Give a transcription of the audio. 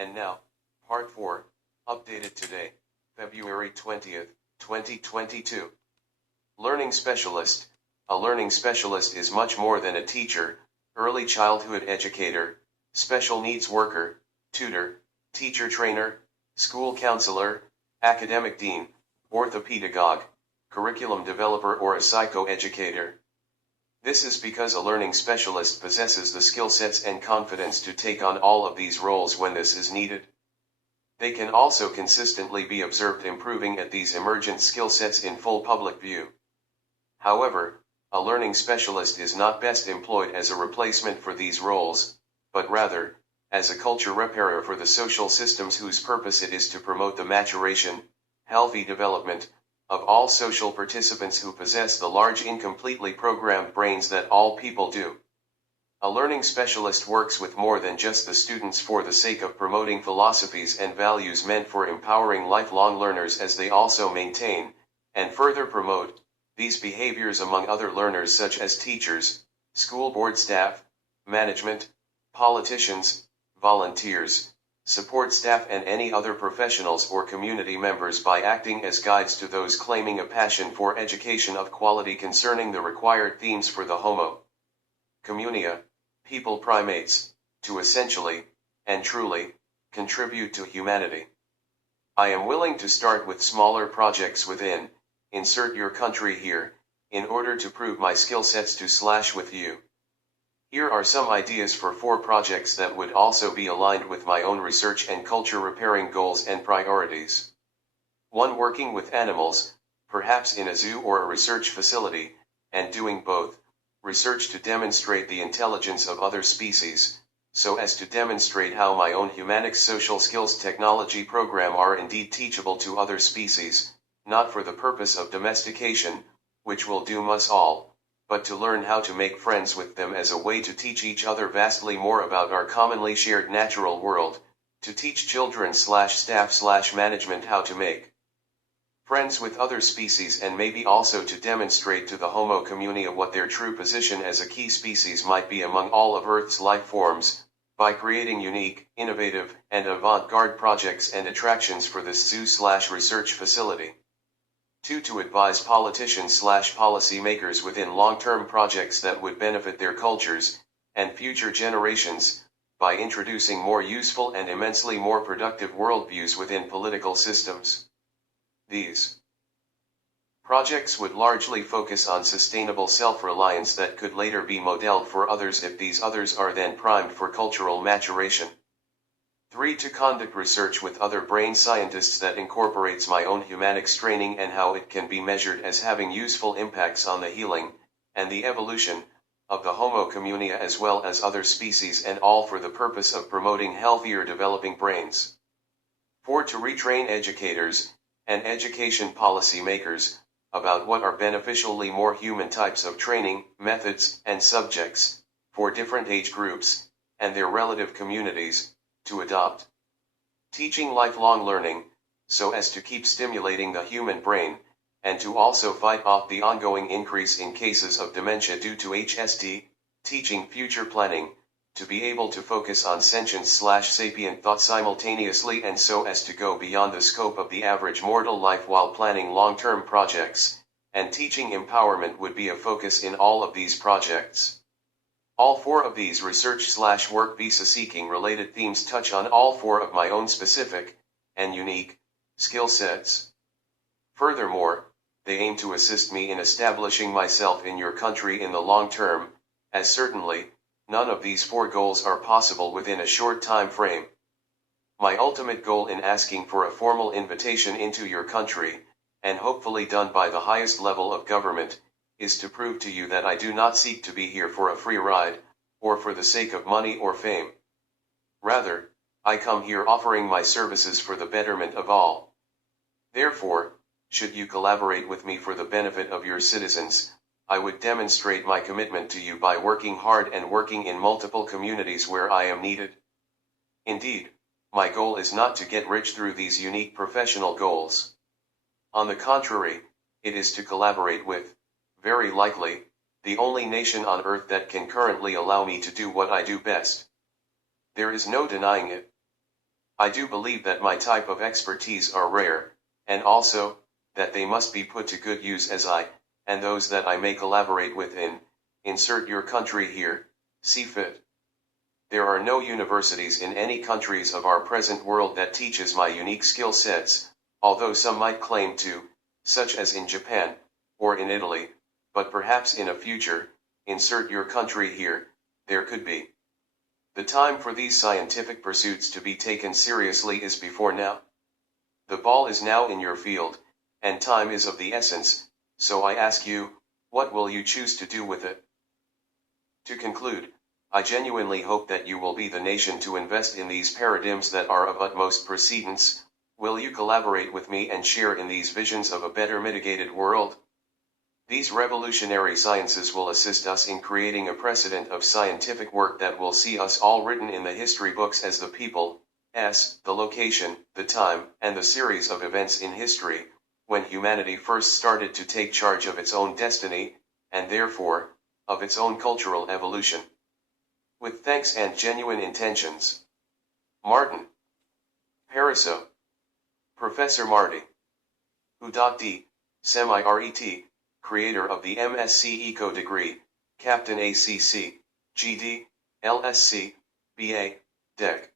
And now, Part 4, updated today, February 20th, 2022. Learning Specialist. A learning specialist is much more than a teacher, early childhood educator, special needs worker, tutor, teacher trainer, school counselor, academic dean, orthopedagogue, curriculum developer or a psychoeducator. This is because a learning specialist possesses the skill sets and confidence to take on all of these roles when this is needed. They can also consistently be observed improving at these emergent skill sets in full public view. However, a learning specialist is not best employed as a replacement for these roles, but rather, as a culture repairer for the social systems whose purpose it is to promote the maturation, healthy development, of all social participants who possess the large incompletely programmed brains that all people do. A learning specialist works with more than just the students for the sake of promoting philosophies and values meant for empowering lifelong learners, as they also maintain, and further promote, these behaviors among other learners such as teachers, school board staff, management, politicians, volunteers, support staff and any other professionals or community members by acting as guides to those claiming a passion for education of quality concerning the required themes for the Homo communia, people primates, to essentially, and truly, contribute to humanity. I am willing to start with smaller projects within, insert your country here, in order to prove my skill sets to with you. Here are some ideas for 4 projects that would also be aligned with my own research and culture repairing goals and priorities. 1. Working with animals, perhaps in a zoo or a research facility, and doing both, research to demonstrate the intelligence of other species, so as to demonstrate how my own Humanics social skills technology program are indeed teachable to other species, not for the purpose of domestication, which will doom us all, but to learn how to make friends with them as a way to teach each other vastly more about our commonly shared natural world, to teach children/staff/management how to make friends with other species, and maybe also to demonstrate to the Homo communia what their true position as a key species might be among all of Earth's life forms, by creating unique, innovative, and avant-garde projects and attractions for this zoo/research facility. 2. To advise politicians/policy makers within long-term projects that would benefit their cultures, and future generations, by introducing more useful and immensely more productive worldviews within political systems. These projects would largely focus on sustainable self-reliance that could later be modeled for others if these others are then primed for cultural maturation. 3. To conduct research with other brain scientists that incorporates my own Humanics training and how it can be measured as having useful impacts on the healing, and the evolution, of the Homo communia as well as other species, and all for the purpose of promoting healthier developing brains. 4. To retrain educators, and education policy makers, about what are beneficially more human types of training, methods, and subjects, for different age groups, and their relative communities, to adopt. Teaching lifelong learning, so as to keep stimulating the human brain, and to also fight off the ongoing increase in cases of dementia due to HSD, teaching future planning, to be able to focus on sentience/sapient thought simultaneously and so as to go beyond the scope of the average mortal life while planning long-term projects, and teaching empowerment would be a focus in all of these projects. All 4 of these research/work visa-seeking related themes touch on all 4 of my own specific, and unique, skill sets. Furthermore, they aim to assist me in establishing myself in your country in the long term, as certainly, none of these 4 goals are possible within a short time frame. My ultimate goal in asking for a formal invitation into your country, and hopefully done by the highest level of government, is to prove to you that I do not seek to be here for a free ride, or for the sake of money or fame. Rather, I come here offering my services for the betterment of all. Therefore, should you collaborate with me for the benefit of your citizens, I would demonstrate my commitment to you by working hard and working in multiple communities where I am needed. Indeed, my goal is not to get rich through these unique professional goals. On the contrary, it is to collaborate with, very likely, the only nation on earth that can currently allow me to do what I do best. There is no denying it. I do believe that my type of expertise are rare, and also, that they must be put to good use as I, and those that I may collaborate with insert your country here, see fit. There are no universities in any countries of our present world that teaches my unique skill sets, although some might claim to, such as in Japan, or in Italy, but perhaps in a future, insert your country here, there could be. The time for these scientific pursuits to be taken seriously is before now. The ball is now in your field, and time is of the essence, so I ask you, what will you choose to do with it? To conclude, I genuinely hope that you will be the nation to invest in these paradigms that are of utmost precedence. Will you collaborate with me and share in these visions of a better mitigated world? These revolutionary sciences will assist us in creating a precedent of scientific work that will see us all written in the history books as the people, the location, the time, and the series of events in history, when humanity first started to take charge of its own destiny, and therefore, of its own cultural evolution. With thanks and genuine intentions. Martin. Pariso. Professor-Marty. Who.D. Semi-RET, creator of the MSc Eco degree, Captain ACC, GD, LSc, BA, DEC.